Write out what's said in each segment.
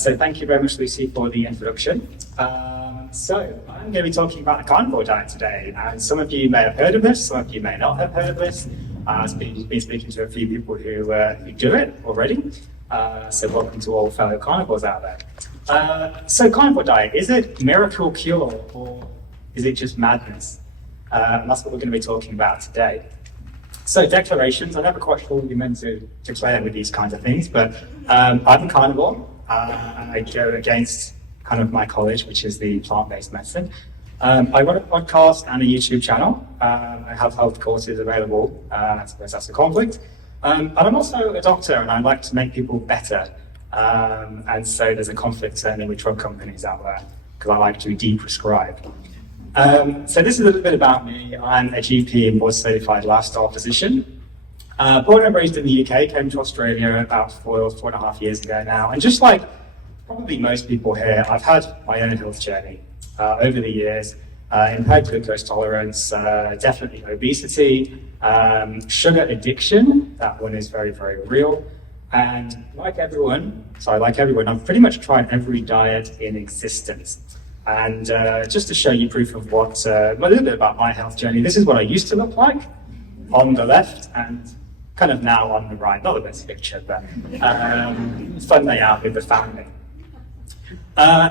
So thank you very much, Lucy, for the introduction. So I'm going to be talking about the carnivore diet today, and some of you may have heard of this, some of you may not have heard of this. I've been speaking to a few people who do it already, so welcome to all fellow carnivores out there. So carnivore diet, is it miracle cure or is it just madness? And that's what we're going to be talking about today. So declarations, I'm never quite sure what you're meant to declare with these kinds of things, but I'm a carnivore. I go against kind of my college, which is the plant-based medicine. I run a podcast and a YouTube channel. I have health courses available, I suppose that's a conflict. And I'm also a doctor, and I like to make people better. And so there's a conflict certainly with drug companies out there, because I like to de-prescribe. So this is a little bit about me. I'm a GP and board certified lifestyle physician. Born and raised in the UK, came to Australia about 4.5 years ago now. And just like probably most people here, I've had my own health journey over the years. Impaired glucose tolerance, definitely obesity, sugar addiction, that one is very, very real. And like everyone, I've pretty much tried every diet in existence. And just to show you proof of what, a little bit about my health journey, this is what I used to look like on the left and kind of now on the right. Not the best picture, but fun day out with the family.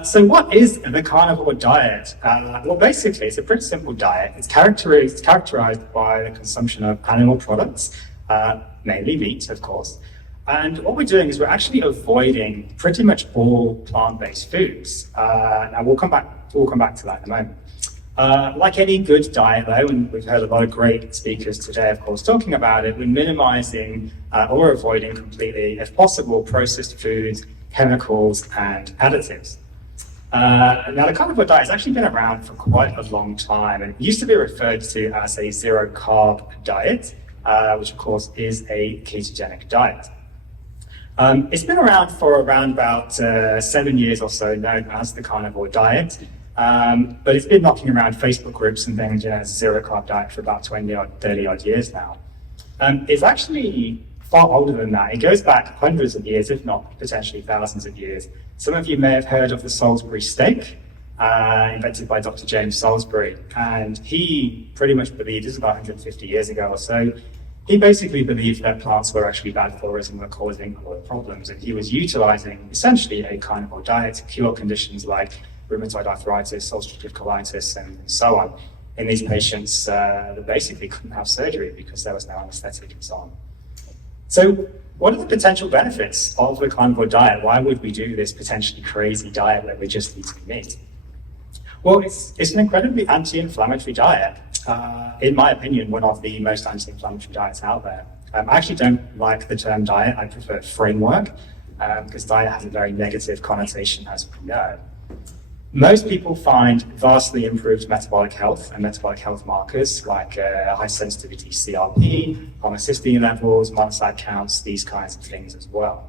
So what is the carnivore diet? Well, basically, it's a pretty simple diet. It's characterized by the consumption of animal products, mainly meat, of course. And what we're doing is we're actually avoiding pretty much all plant-based foods. Now we'll come back to that in a moment. Like any good diet though, and we've heard a lot of great speakers today, of course, talking about it, we're minimizing or avoiding completely, if possible, processed foods, chemicals, and additives. Now the carnivore diet has actually been around for quite a long time, and it used to be referred to as a zero carb diet, which of course is a ketogenic diet. It's been around for around about 7 years or so, known as the carnivore diet, but it's been knocking around Facebook groups and things, as a zero carb diet for about 20 or 30 odd years now. It's actually far older than that. It goes back hundreds of years, if not potentially thousands of years. Some of you may have heard of the Salisbury steak, invented by Dr. James Salisbury, and he pretty much believed, this is about 150 years ago or so, he basically believed that plants were actually bad for us and were causing a lot of problems, and he was utilizing essentially a carnivore diet to cure conditions like rheumatoid arthritis, ulcerative colitis, and so on, in these patients that basically couldn't have surgery because there was no anesthetic and so on. So what are the potential benefits of the carnivore diet? Why would we do this potentially crazy diet where we're just eating meat? Well, it's an incredibly anti-inflammatory diet. In my opinion, one of the most anti-inflammatory diets out there. I actually don't like the term diet. I prefer framework, because diet has a very negative connotation, as we know. Most people find vastly improved metabolic health and metabolic health markers like high sensitivity CRP, homocysteine levels, monocyte counts, these kinds of things as well.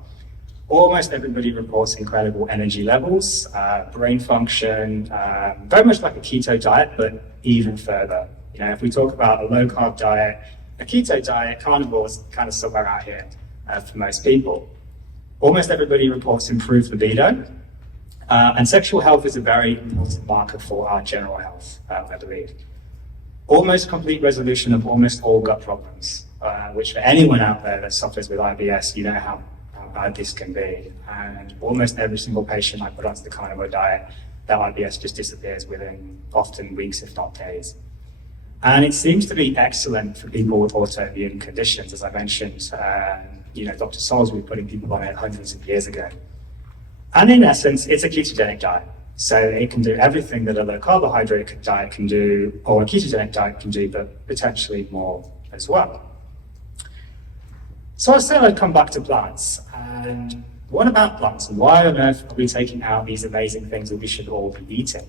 Almost everybody reports incredible energy levels, brain function, very much like a keto diet, but even further. If we talk about a low carb diet, a keto diet, carnivore is kind of somewhere out here for most people. Almost everybody reports improved libido, and sexual health is a very important marker for our general health, I believe. Almost complete resolution of almost all gut problems, which for anyone out there that suffers with IBS, you know how bad this can be. And almost every single patient I put onto the carnivore diet, that IBS just disappears within often weeks, if not days. And it seems to be excellent for people with autoimmune conditions, as I mentioned. Dr. Salisbury putting people on it hundreds of years ago. And in essence, it's a ketogenic diet. So it can do everything that a low carbohydrate diet can do, or a ketogenic diet can do, but potentially more as well. So I said I'd come back to plants. And what about plants? And why on earth are we taking out these amazing things that we should all be eating?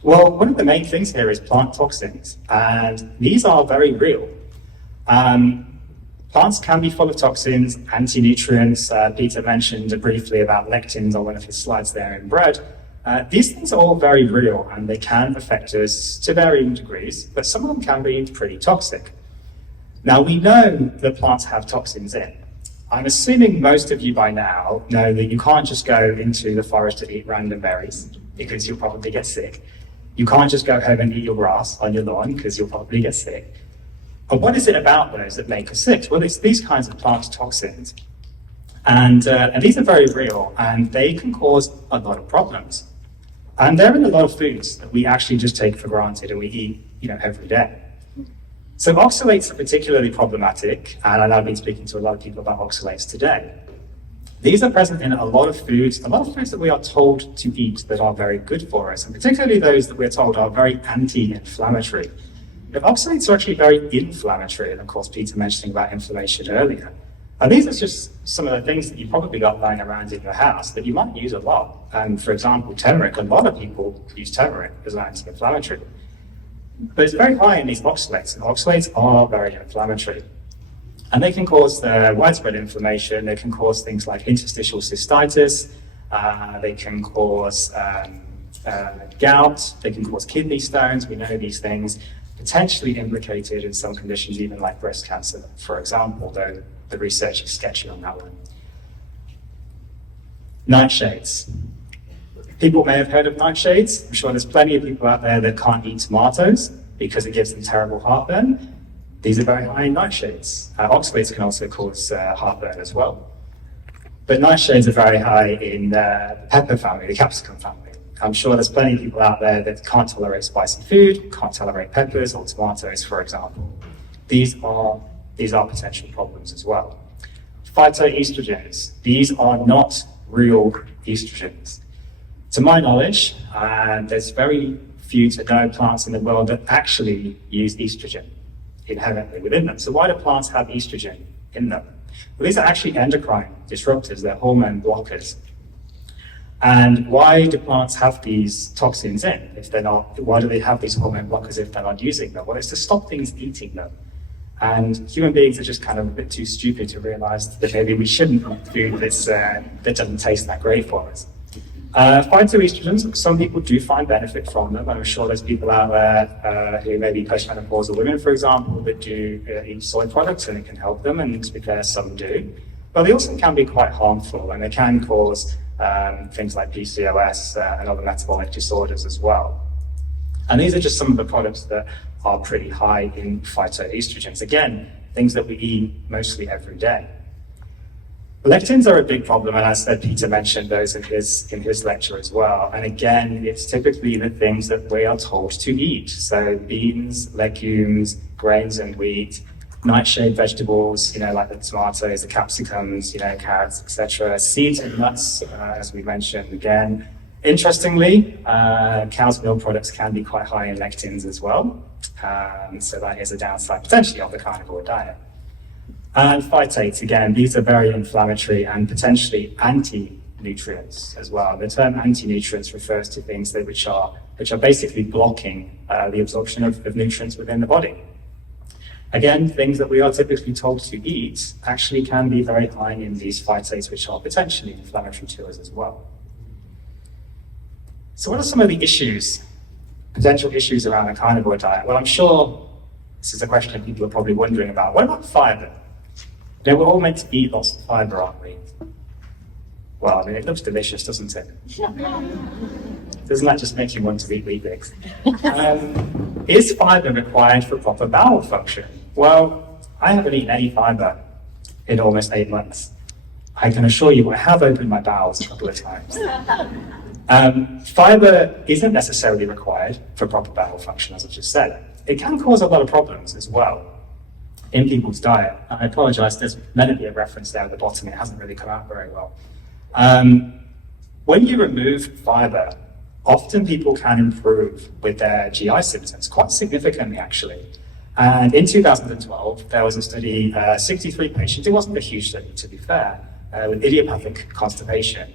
Well, one of the main things here is plant toxins, and these are very real. Plants can be full of toxins, anti-nutrients. Peter mentioned briefly about lectins on one of his slides there in bread. These things are all very real, and they can affect us to varying degrees, but some of them can be pretty toxic. Now, we know that plants have toxins in, I'm assuming most of you by now know that you can't just go into the forest to eat random berries because you'll probably get sick. You can't just go home and eat your grass on your lawn because you'll probably get sick. And what is it about those that make us sick? Well, it's these kinds of plant toxins. And these are very real, and they can cause a lot of problems. And they're in a lot of foods that we actually just take for granted and we eat, every day. So oxalates are particularly problematic, and I've been speaking to a lot of people about oxalates today. These are present in a lot of foods that we are told to eat that are very good for us, and particularly those that we're told are very anti-inflammatory. But oxalates are actually very inflammatory, and of course Peter mentioning about inflammation earlier. And these are just some of the things that you've probably got lying around in your house that you might use a lot. And for example, turmeric, a lot of people use turmeric as an anti-inflammatory. But it's very high in these oxalates, and oxalates are very inflammatory. And they can cause widespread inflammation. They can cause things like interstitial cystitis. They can cause gout. They can cause kidney stones. We know these things. Potentially implicated in some conditions, even like breast cancer, for example, though the research is sketchy on that one. Nightshades. People may have heard of nightshades. I'm sure there's plenty of people out there that can't eat tomatoes because it gives them terrible heartburn. These are very high in nightshades. Oxalates can also cause heartburn as well. But nightshades are very high in the pepper family, the capsicum family. I'm sure there's plenty of people out there that can't tolerate spicy food, can't tolerate peppers or tomatoes, for example. These are potential problems as well. Phytoestrogens. These are not real estrogens. To my knowledge, there's very few to no plants in the world that actually use estrogen inherently within them. So why do plants have estrogen in them? Well, these are actually endocrine disruptors, they're hormone blockers. And why do plants have these toxins in if they're not? Why do they have these hormone blockers if they're not using them? Well, it's to stop things eating them. And human beings are just kind of a bit too stupid to realize that maybe we shouldn't eat food that doesn't taste that great for us. Phytoestrogens, some people do find benefit from them. I'm sure there's people out there who may be postmenopausal women, for example, that do eat soy products and it can help them, and to be fair, some do. But they also can be quite harmful, and they can cause things like PCOS and other metabolic disorders as well. And these are just some of the products that are pretty high in phytoestrogens. Again, things that we eat mostly every day. Lectins are a big problem, and as Peter mentioned those in his lecture as well. And again, it's typically the things that we are told to eat. So beans, legumes, grains and wheat, nightshade vegetables, like the tomatoes, the capsicums, carrots, etc. Seeds and nuts, as we mentioned again. Interestingly, cow's milk products can be quite high in lectins as well. So that is a downside potentially of the carnivore diet. And phytates, again, these are very inflammatory and potentially anti-nutrients as well. The term anti-nutrients refers to things which are basically blocking the absorption of nutrients within the body. Again, things that we are typically told to eat actually can be very high in these phytates, which are potentially inflammatory to us as well. So what are some of the potential issues around a carnivore diet? Well, I'm sure this is a question people are probably wondering about. What about fibre? We're all meant to eat lots of fibre, aren't we? Well, it looks delicious, doesn't it? Doesn't that just make you want to eat Weet-Bix? Is fibre required for proper bowel function? Well, I haven't eaten any fibre in almost 8 months. I can assure you I have opened my bowels a couple of times. Fibre isn't necessarily required for proper bowel function, as I just said. It can cause a lot of problems as well in people's diet. I apologise, there's meant to be a reference there at the bottom, it hasn't really come out very well. When you remove fibre, often people can improve with their GI symptoms, quite significantly actually. And in 2012, there was a study, 63 patients, it wasn't a huge study to be fair, with idiopathic constipation.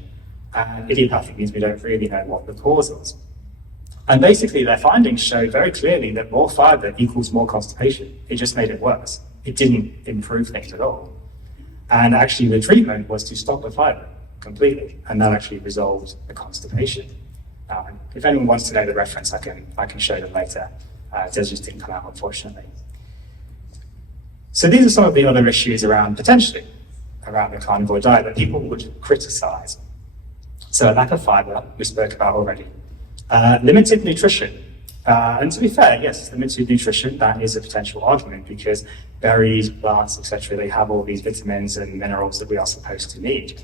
And idiopathic means we don't really know what the cause was. And basically their findings showed very clearly that more fibre equals more constipation. It just made it worse. It didn't improve things at all. And actually the treatment was to stop the fibre completely, and that actually resolved the constipation. If anyone wants to know the reference, I can show them later. It just didn't come out, unfortunately. So these are some of the other issues around potentially around the carnivore diet that people would criticize. So a lack of fiber, we spoke about already. Limited nutrition. And to be fair, yes, limited nutrition, that is a potential argument because berries, plants, etc., they have all these vitamins and minerals that we are supposed to need.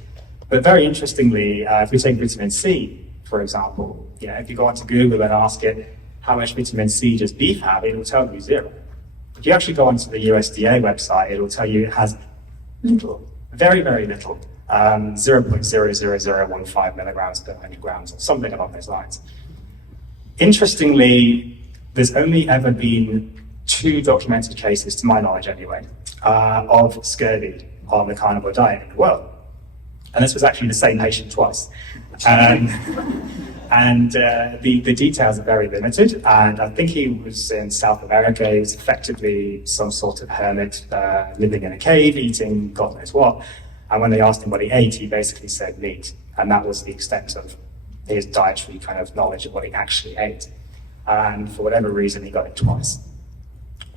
But very interestingly, if we take vitamin C, for example, if you go onto Google and ask it, how much vitamin C does beef have, it will tell you 0. If you actually go onto the USDA website, it will tell you it has little, very, very little, 0.00015 milligrams per 100 grams, or something along those lines. Interestingly, there's only ever been 2 documented cases, to my knowledge anyway, of scurvy on the carnivore diet in the world. And this was actually the same patient twice. The details are very limited, and I think he was in South America. He was effectively some sort of hermit living in a cave, eating God knows what. And when they asked him what he ate, he basically said meat. And that was the extent of his dietary kind of knowledge of what he actually ate. And for whatever reason, he got it twice.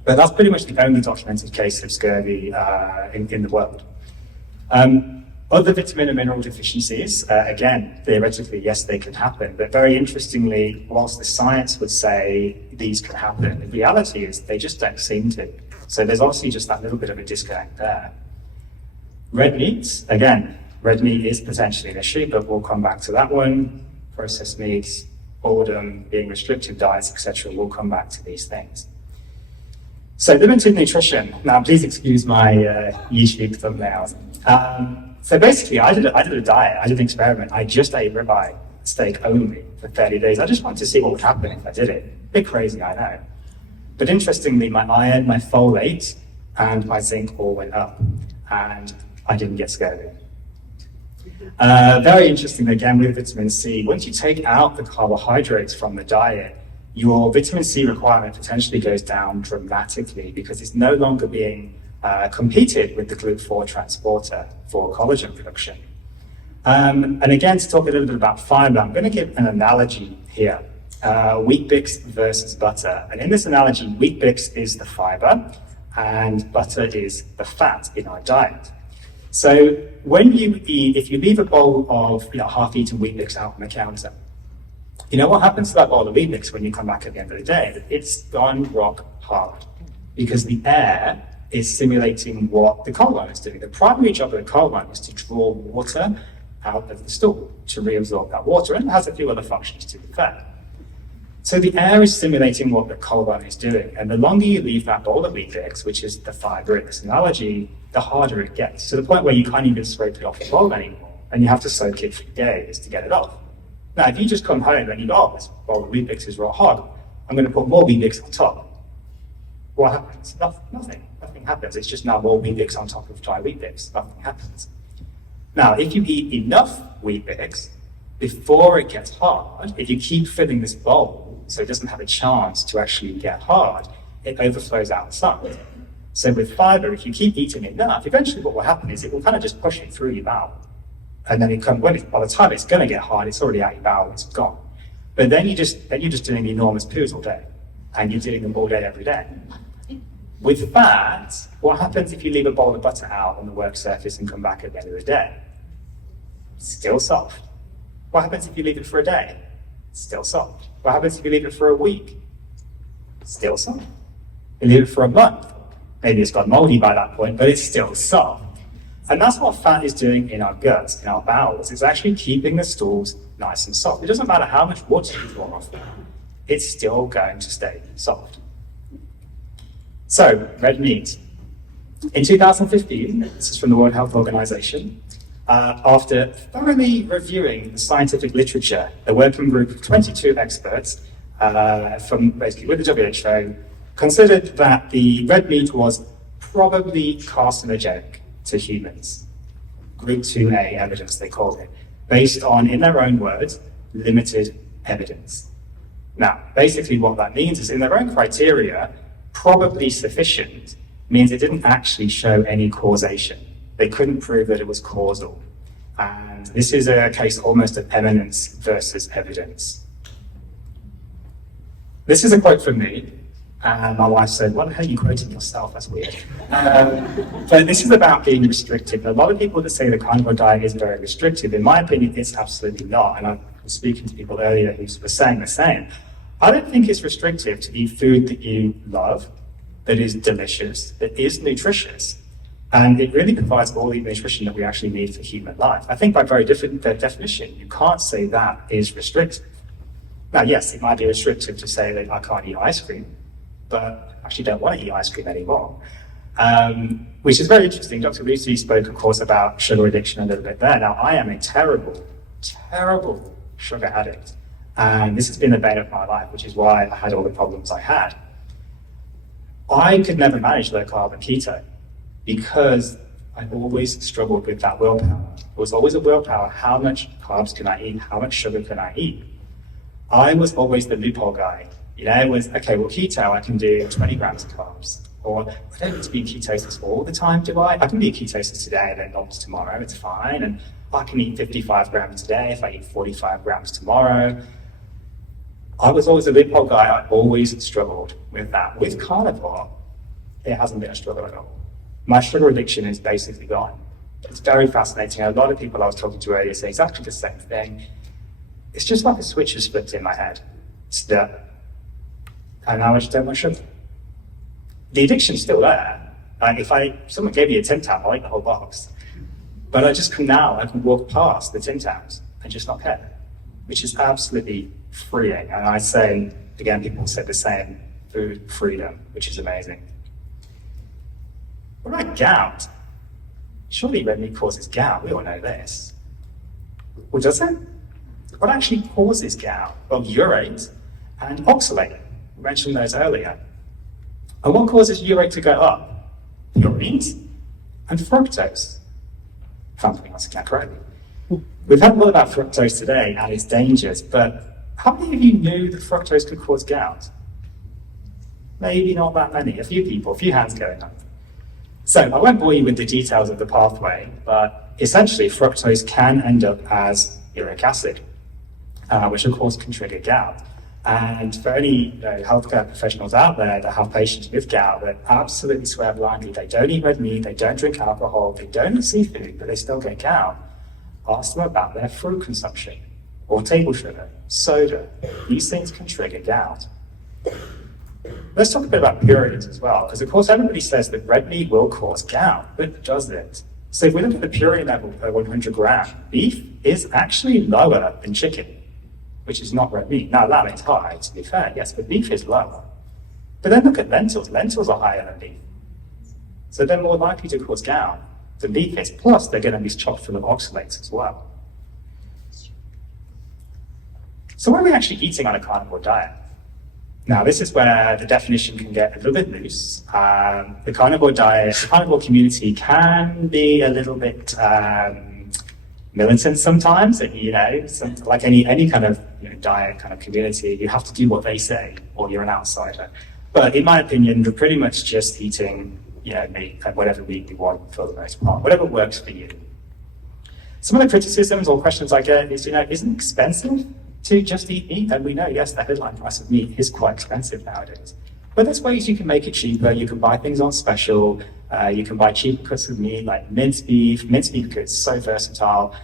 But that's pretty much the only documented case of scurvy in the world. Other vitamin and mineral deficiencies, again, theoretically, yes, they can happen. But very interestingly, whilst the science would say these can happen, the reality is they just don't seem to. So there's obviously just that little bit of a disconnect there. Red meat, again, red meat is potentially an issue, but we'll come back to that one. Processed meats, boredom, being restrictive diets, etc. We'll come back to these things. So limited nutrition. Now, please excuse my YouTube thumbnails. So basically, I did a diet. I did an experiment. I just ate ribeye steak only for 30 days. I just wanted to see what would happen if I did it. A bit crazy, I know. But interestingly, my iron, my folate, and my zinc all went up, and I didn't get scurvy. Very interesting, again, with vitamin C. Once you take out the carbohydrates from the diet, your vitamin C requirement potentially goes down dramatically because it's no longer being competed with the GLUT4 transporter for collagen production. And again, to talk a little bit about fiber, I'm going to give an analogy here. Wheat Bix versus butter. And in this analogy, Wheat Bix is the fiber and butter is the fat in our diet. So when you eat, if you leave a bowl of half-eaten Wheat Bix out on the counter, what happens to that bowl of Wheat Bix when you come back at the end of the day? It's gone rock hard because the air is simulating what the colon is doing. The primary job of the colon is to draw water out of the stool to reabsorb that water, and it has a few other functions to be fair. So the air is simulating what the colon is doing, and the longer you leave that bowl of Wheat Bix, which is the fiber in this analogy, the harder it gets, to the point where you can't even scrape it off the bowl anymore, and you have to soak it for days to get it off. Now, if you just come home and you go, this bowl of Wheat Bix is raw hard, I'm going to put more Wheat Bix on top. What happens? Nothing. Nothing happens. It's just now more Wheat Bix on top of dry Wheat Bix. Nothing happens. Now, if you eat enough Wheat Bix before it gets hard, if you keep filling this bowl so it doesn't have a chance to actually get hard, it overflows outside. So with fiber, if you keep eating enough, eventually what will happen is it will kind of just push it through your bowel. And then by the time it's going to get hard, it's already out your bowel, it's gone. But then you're just doing enormous poos all day, and you're doing them all day, every day. With fat, what happens if you leave a bowl of butter out on the work surface and come back at the end of the day? Still soft. What happens if you leave it for a day? Still soft. What happens if you leave it for a week? Still soft. You leave it for a month. Maybe it's got moldy by that point, but it's still soft. And that's what fat is doing in our guts, in our bowels. It's actually keeping the stools nice and soft. It doesn't matter how much water you draw off them, it's still going to stay soft. So, red meat. In 2015, this is from the World Health Organization, after thoroughly reviewing the scientific literature, the working group of 22 experts from basically with the WHO considered that the red meat was probably carcinogenic to humans. Group 2A evidence, they called it, based on, in their own words, limited evidence. Now, basically what that means is in their own criteria, probably sufficient means it didn't actually show any causation. They couldn't prove that it was causal. And this is a case almost of eminence versus evidence. This is a quote from me. And my wife said, what the hell are you quoting yourself? That's weird. But this is about being restrictive. A lot of people that say the carnivore diet is very restrictive, in my opinion, it's absolutely not. And I was speaking to people earlier who were saying the same. I don't think it's restrictive to eat food that you love, that is delicious, that is nutritious. And it really provides all the nutrition that we actually need for human life. I think by very different definition, you can't say that is restrictive. Now, yes, it might be restrictive to say that I can't eat ice cream, but I actually don't want to eat ice cream anymore. Which is very interesting. Dr. Lucy spoke, of course, about sugar addiction a little bit there. Now, I am a terrible, terrible sugar addict. And this has been the bane of my life, which is why I had all the problems I had. I could never manage low carb and keto because I always struggled with that willpower. It was always a willpower. How much carbs can I eat? How much sugar can I eat? I was always the loophole guy. You know, it was, okay, well, keto, I can do 20 grams of carbs. Or I don't need to be in ketosis all the time, do I? I can be in ketosis today and then not tomorrow, it's fine. And I can eat 55 grams today if I eat 45 grams tomorrow. I was always a loophole guy. I always struggled with that. With carnivore, it hasn't been a struggle at all. My sugar addiction is basically gone. It's very fascinating. A lot of people I was talking to earlier say exactly the same thing. It's just like a switch has flipped in my head. It's there. And now I just don't want sugar. The addiction's still there. Like if someone gave me a Tim Tam, I'll eat the whole box. But I can walk past the Tim Tams and just not care, which is absolutely freeing. And I say, again, people said the same, food freedom, which is amazing. What about gout? Surely red meat causes gout, we all know this. Well, does it? What actually causes gout? Well, urate and oxalate. We mentioned those earlier. And what causes urate to go up? Purines and fructose. If I'm pronouncing that correctly. We've had a lot about fructose today and its dangers, but how many of you knew that fructose could cause gout? Maybe not that many, a few people, a few hands going up. So I won't bore you with the details of the pathway, but essentially fructose can end up as uric acid, which of course can trigger gout. And for any healthcare professionals out there that have patients with gout that absolutely swear blindly, they don't eat red meat, they don't drink alcohol, they don't eat seafood, but they still get gout, ask them about their fruit consumption or table sugar, soda. These things can trigger gout. Let's talk a bit about purines as well, because of course everybody says that red meat will cause gout, but does it? So if we look at the purine level per 100 gram, beef is actually lower than chicken, which is not red meat. Now lamb is high, to be fair, yes, but beef is lower. But then look at lentils. Lentils are higher than beef. So they're more likely to cause gout than beef is. Plus, they're going to be chock full of oxalates as well. So what are we actually eating on a carnivore diet? Now, this is where the definition can get a little bit loose. The carnivore diet, the carnivore community can be a little bit militant sometimes, and like any kind of diet kind of community, you have to do what they say, or you're an outsider. But in my opinion, we're pretty much just eating meat and whatever meat we want for the most part, whatever works for you. Some of the criticisms or questions I get is, isn't it expensive to just eat meat? And we know, yes, the headline price of meat is quite expensive nowadays. But there's ways you can make it cheaper. You can buy things on special. You can buy cheaper cuts of meat, like minced beef. Minced beef cuts, so versatile.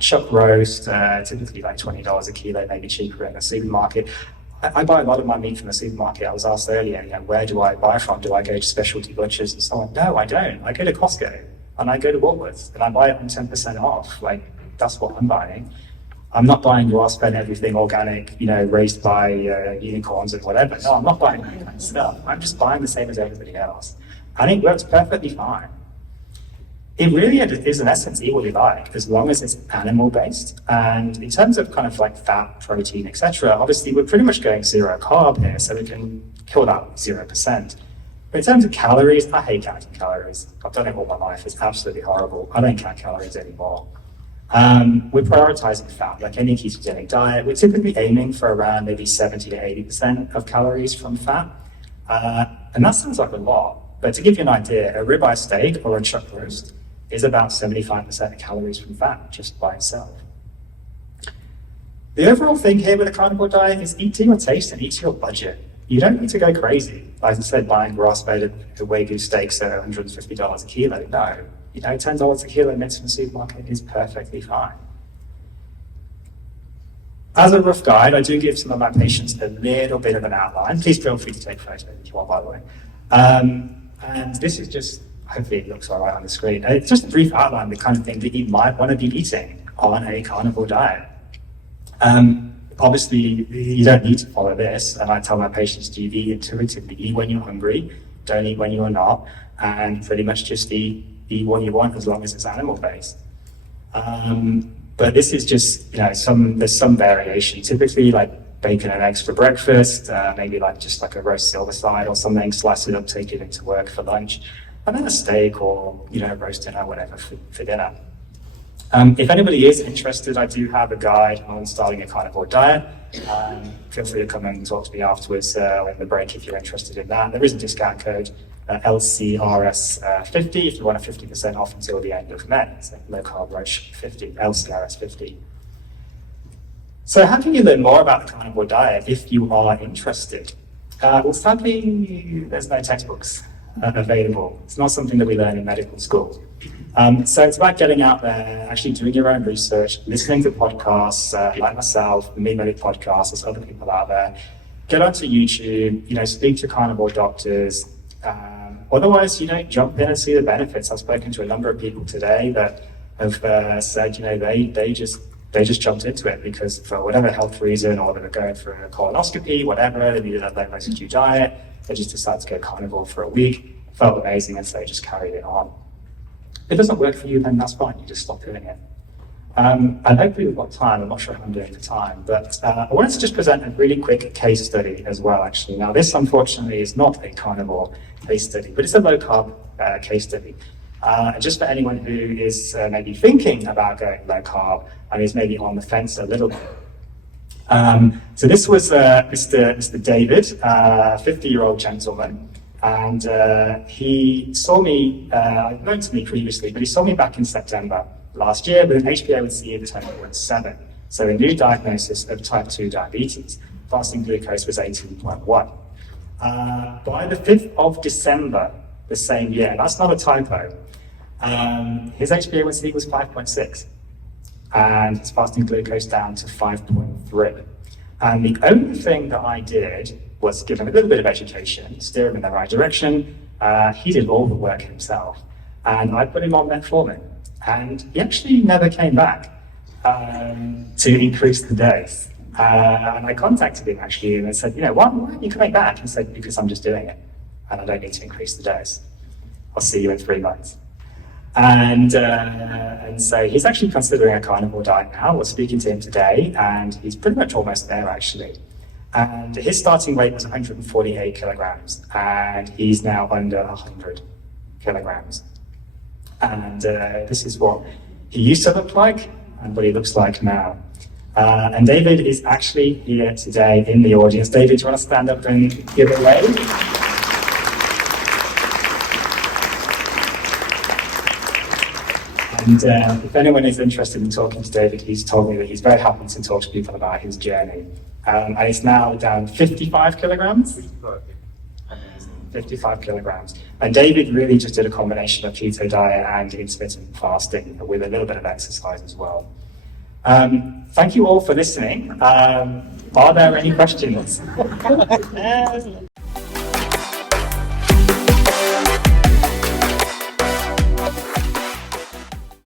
Chuck roast, typically like $20 a kilo, maybe cheaper in the supermarket. I buy a lot of my meat from the supermarket. I was asked earlier, where do I buy from? Do I go to specialty butchers and so on? No, I don't. I go to Costco and I go to Woolworths and I buy it on 10% off. Like, that's what I'm buying. I'm not buying grass-fed everything organic, raised by unicorns and whatever. No, I'm not buying that kind of stuff. I'm just buying the same as everybody else. And it works perfectly fine. It really is, in essence, eat what you like, as long as it's animal-based. And in terms of kind of like fat, protein, etc., obviously we're pretty much going zero carb here, so we can kill that 0%. But in terms of calories, I hate counting calories. I've done it all my life. It's absolutely horrible. I don't count calories anymore. We're prioritizing fat, like any ketogenic diet. We're typically aiming for around maybe 70 to 80% of calories from fat. And that sounds like a lot. But to give you an idea, a ribeye steak or a chuck roast is about 75% of calories from fat just by itself. The overall thing here with a carnivore diet is eat to your taste and eat to your budget. you don't need to go crazy. Like I said, buying grass-fed Wagyu steaks at $150 a kilo. No, $10 a kilo mince from the supermarket is perfectly fine. As a rough guide, I do give some of my patients a little bit of an outline. Please feel free to take photos if you want, by the way. And this is just, hopefully it looks all right on the screen. It's just a brief outline of the kind of thing that you might want to be eating on a carnivore diet. Obviously, you don't need to follow this, and I tell my patients to eat intuitively. Eat when you're hungry, don't eat when you're not, and pretty much just eat what you want as long as it's animal-based. But this is just, there's some variation. Typically, like bacon and eggs for breakfast, maybe just like a roast silver side or something, slice it up, take it into work for lunch, and then a steak or, roast dinner, whatever, for dinner. If anybody is interested, I do have a guide on starting a carnivore diet. Feel free to come and talk to me afterwards in the break if you're interested in that. There is a discount code, LCRS50, if you want a 50% off until the end of May. So Low Carb Road Show 50, LCRS50. So how can you learn more about the carnivore diet if you are interested? Well, sadly, there's no textbooks available. It's not something that we learn in medical school. So it's about getting out there, actually doing your own research, listening to podcasts like myself, the Me Medic podcast, there's other people out there. Get onto YouTube, speak to carnivore doctors. Otherwise, jump in and see the benefits. I've spoken to a number of people today that have said, they just jumped into it because for whatever health reason, or they were going for a colonoscopy, whatever, they needed a low residue diet. They just decided to go carnivore for a week, felt amazing, and so they just carried it on. If it doesn't work for you, then that's fine. You just stop doing it. And hopefully we've got time. I'm not sure how I'm doing for time, but I wanted to just present a really quick case study as well, actually. Now, this, unfortunately, is not a carnivore case study, but it's a low-carb case study. Just for anyone who is maybe thinking about going low-carb and is maybe on the fence a little bit. So this was Mr. David, 50-year-old gentleman. And he saw me, known to me previously, but he saw me back in September last year with an HbA1c of 20.7. So a new diagnosis of type 2 diabetes. Fasting glucose was 18.1. By the 5th of December the same year, that's not a typo, his HbA1c was 5.6. And his fasting glucose down to 5.3. And the only thing that I did was give him a little bit of education, steer him in the right direction. He did all the work himself. And I put him on metformin. And he actually never came back to increase the dose. And I contacted him actually and I said, why aren't you coming back? He said, because I'm just doing it. And I don't need to increase the dose. I'll see you in 3 months. And so he's actually considering a carnivore diet now. We're speaking to him today, and he's pretty much almost there, actually. And his starting weight was 148 kilograms, and he's now under 100 kilograms. And this is what he used to look like, and what he looks like now. And David is actually here today in the audience. David, do you want to stand up and give a wave? And if anyone is interested in talking to David, he's told me that he's very happy to talk to people about his journey. And it's now down 55 kilograms? 55 kilograms. And David really just did a combination of keto diet and intermittent fasting with a little bit of exercise as well. Thank you all for listening. Are there any questions?